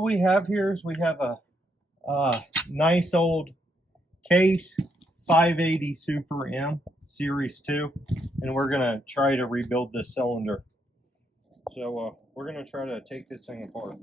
what we have here is we have a nice old Case 580 Super M Series 2, and we're going to try to rebuild this cylinder. So we're going to try to take this thing apart.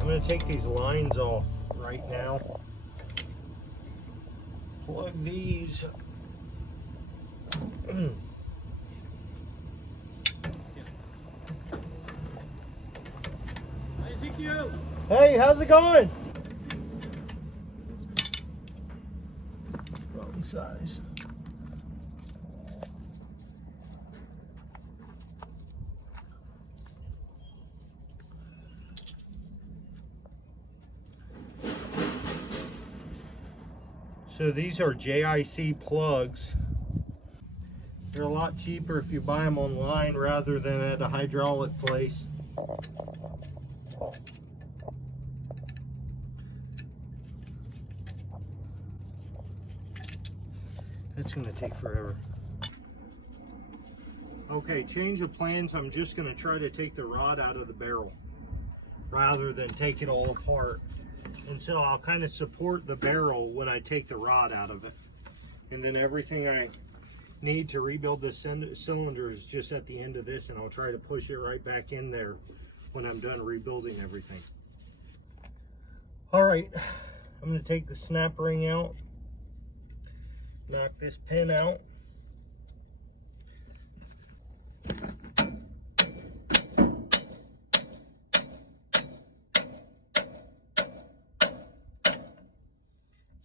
I'm going to take these lines off right now. Plug these. Hey, how's it going? Wrong size. So these are JIC plugs. They're a lot cheaper if you buy them online rather than at a hydraulic place. That's going to take forever. Okay, change of plans. I'm just going to try to take the rod out of the barrel rather than take it all apart. And so I'll kind of support the barrel when I take the rod out of it. And then everything I need to rebuild this cylinder is just at the end of this, and I'll try to push it right back in there when I'm done rebuilding everything. All right, I'm going to take the snap ring out, knock this pin out.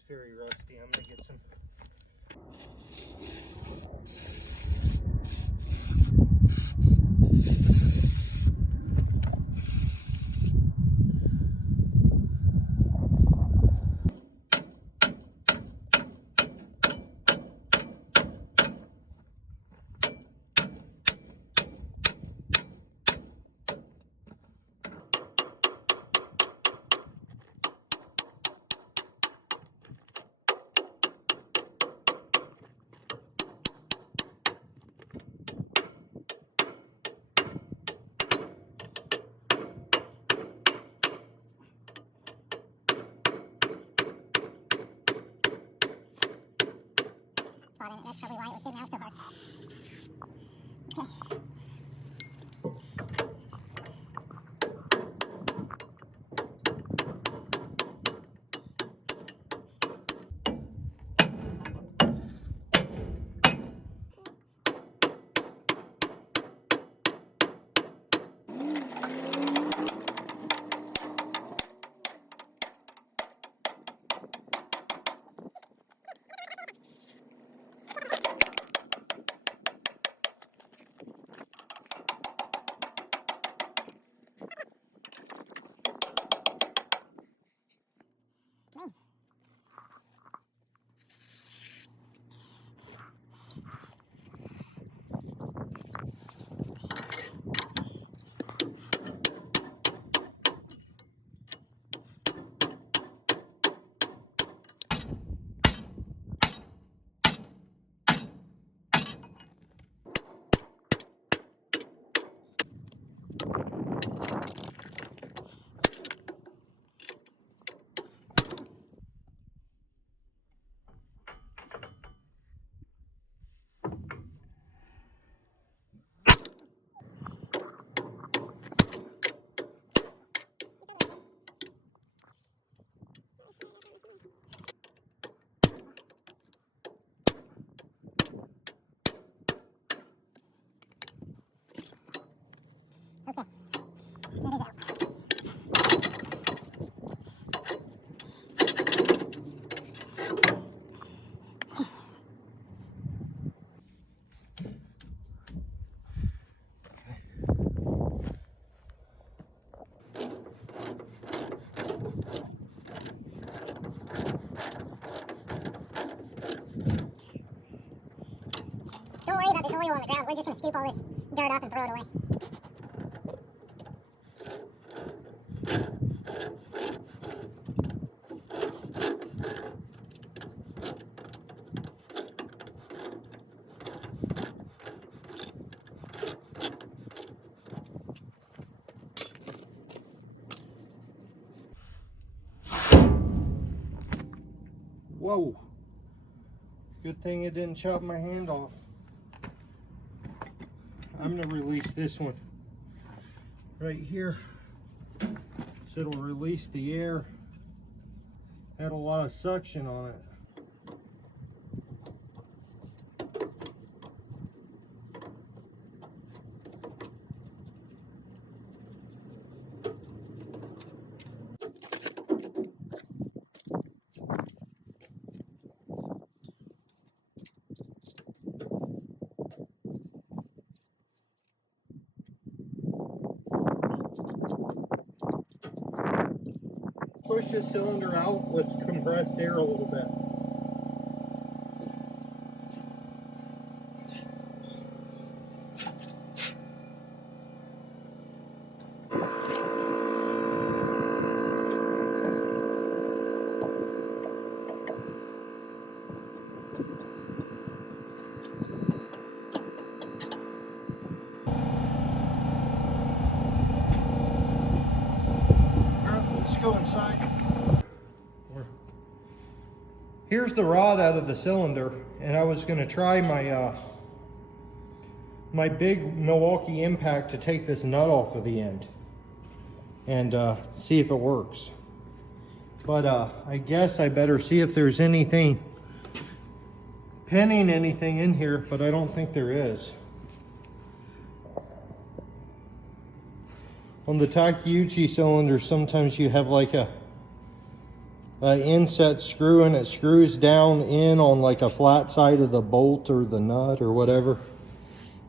Very rusty. I'm going to get some. oil on the ground. We're just going to scoop all this dirt up and throw it away. Whoa. Good thing it didn't chop my hand off. I'm going to release this one right here so it'll release the air. Had a lot of suction on it. Push this cylinder out with compressed air a little bit. Let's go inside. Here's the rod out of the cylinder, and I was going to try my my big Milwaukee impact to take this nut off of the end and see if it works. But I guess I better see if there's anything pinning anything in here, but I don't think there is. On the Takeuchi cylinder, sometimes you have like a inset screw, and it screws down in on like a flat side of the bolt or the nut or whatever.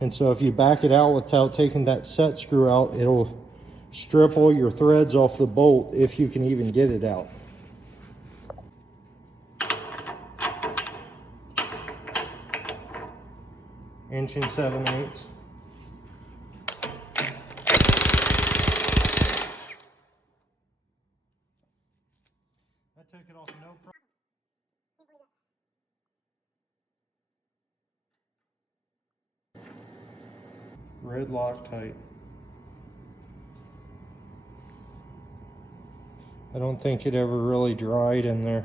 And so if you back it out without taking that set screw out, it'll strip all your threads off the bolt if you can even get it out. Inch and 7/8. Took it off no problem. Red Loctite. I don't think it ever really dried in there.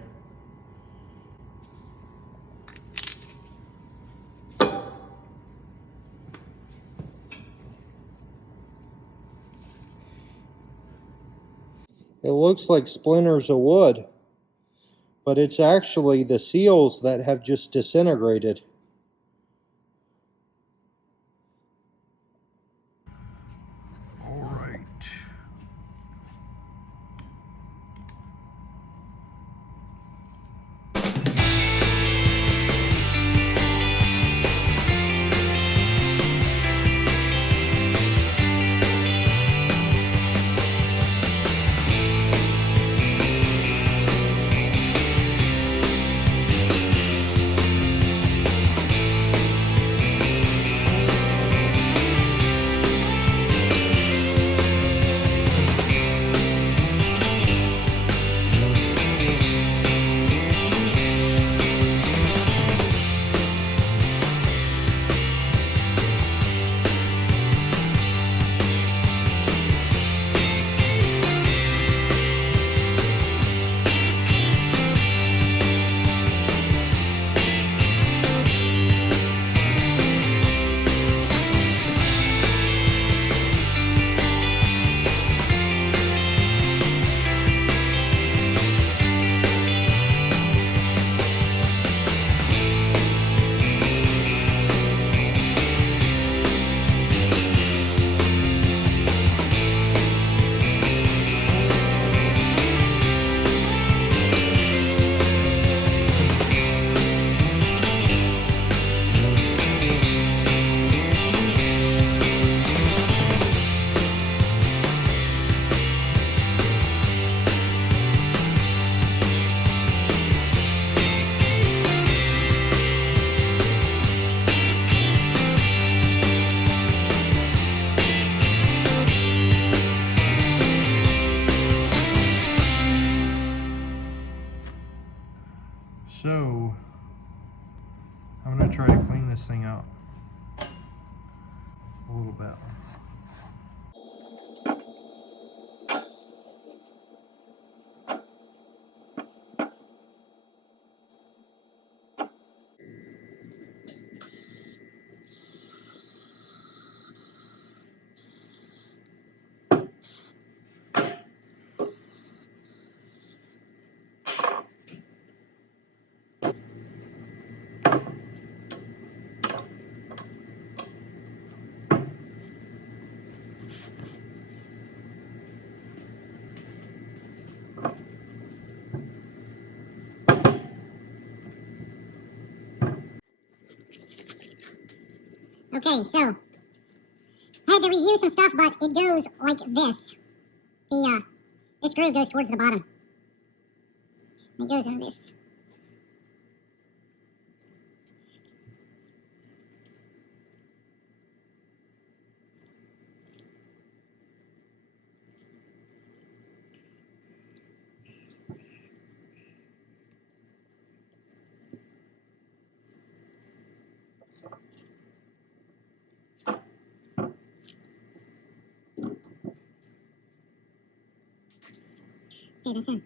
It looks like splinters of wood, but it's actually the seals that have just disintegrated. All right. So I'm going to try to clean this thing up a little bit. Okay, so I had to review some stuff, but it goes like this. This groove goes towards the bottom. It goes in this. Okay, that's in.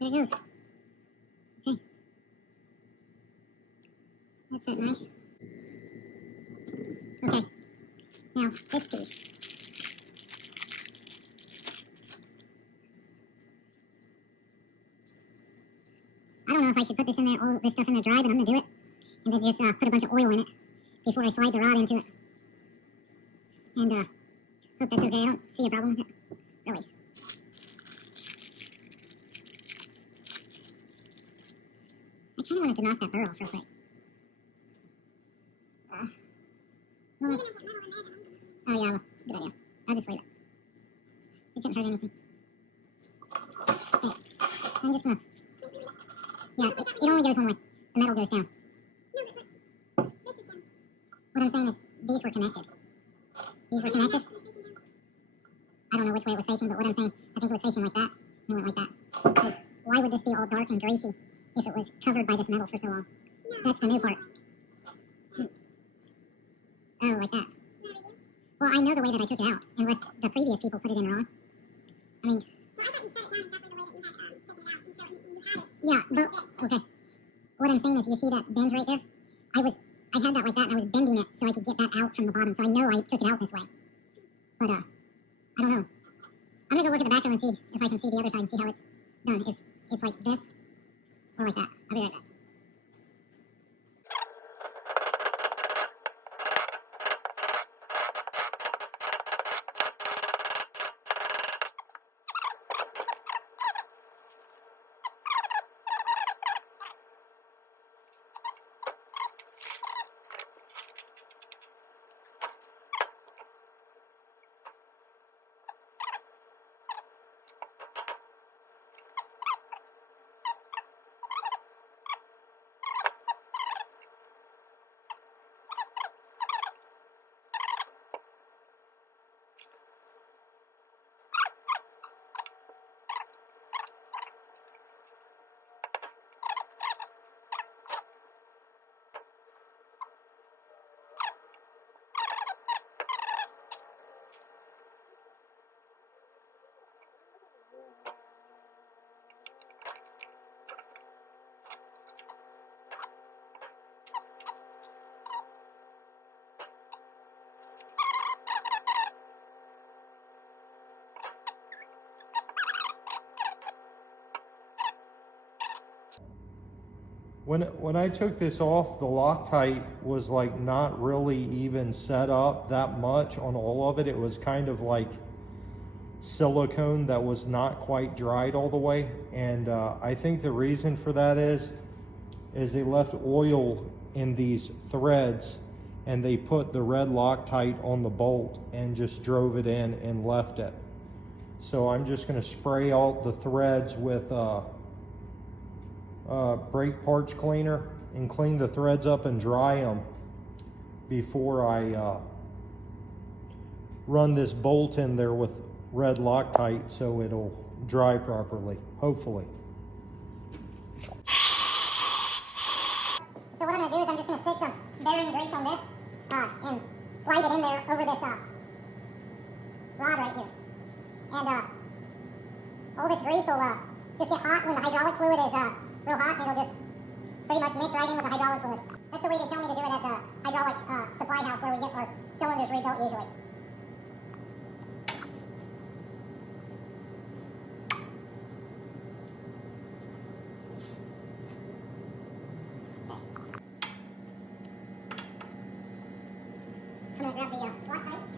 There it goes. Okay. That's it, nice. Okay. Now, this piece. I don't know if I should put this in there, all this stuff in there dry, but I'm going to do it. And then just put a bunch of oil in it before I slide the rod into it. And hope that's okay. I don't see a problem with it, really. I kind of wanted to knock that barrel off real quick. Well, oh yeah, well, good idea. I'll just leave it. It shouldn't hurt anything. Okay, I'm just gonna... Yeah, it only goes one way. The metal goes down. What I'm saying is, these were connected. These were connected. I don't know which way it was facing, but what I'm saying, I think it was facing like that, and it went like that. Because why would this be all dark and greasy if it was covered by this metal for so long? That's the new part. Oh, like that. Well, I know the way that I took it out, unless the previous people put it in wrong. I mean... Well, I thought you set it down exactly the way that you had taken it out, and so you had it... Yeah, but... Okay. What I'm saying is, you see that bend right there? I had that like that, and I was bending it so I could get that out from the bottom, so I know I took it out this way. But, I don't know. I'm gonna go look at the backhoe and see if I can see the other side and see how it's done. If it's like this, or like that. I'll be right back. When I took this off, the Loctite was like not really even set up that much on all of it. It was kind of like silicone that was not quite dried all the way. And I think the reason for that is they left oil in these threads, and they put the red Loctite on the bolt and just drove it in and left it. So I'm just going to spray all the threads with brake parts cleaner and clean the threads up and dry them before I run this bolt in there with red Loctite so it'll dry properly, hopefully. So what I'm going to do is I'm just going to stick some bearing grease on this and slide it in there over this rod right here. And all this grease will just get hot when the hydraulic fluid is real hot, and it'll just pretty much mix right in with the hydraulic fluid. That's the way they tell me to do it at the hydraulic supply house where we get our cylinders rebuilt usually. I'm going to grab the Loctite.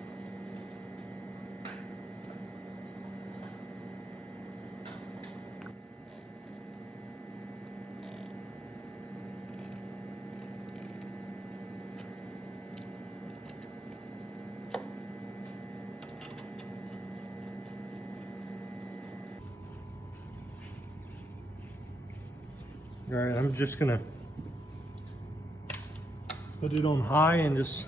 All right, I'm just gonna put it on high and just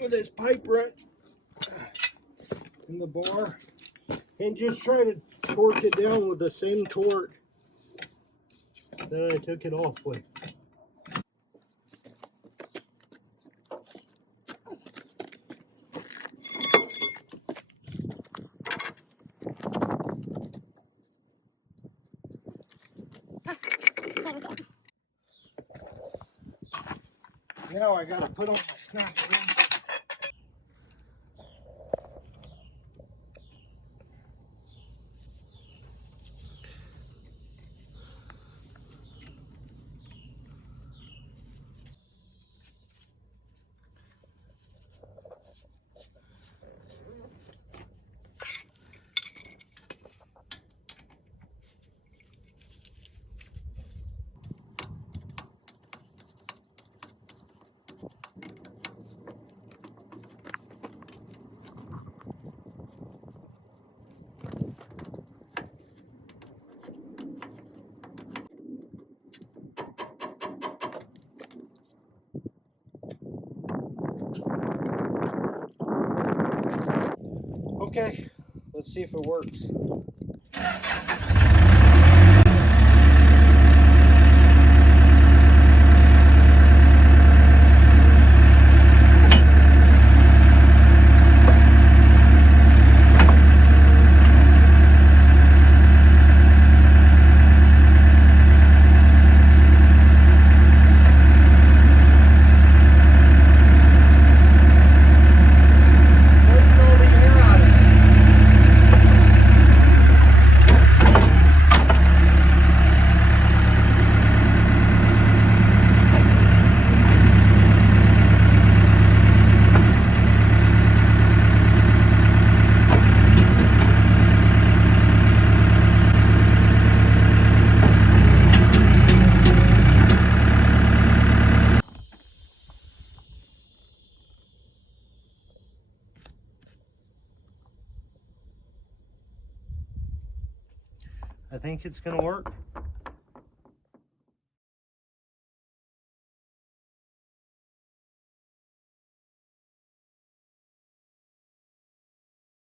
with this pipe wrench in the bar and just try to torque it down with the same torque that I took it off with. Now I gotta put on my snap ring. Okay, let's see if it works. I think it's gonna work.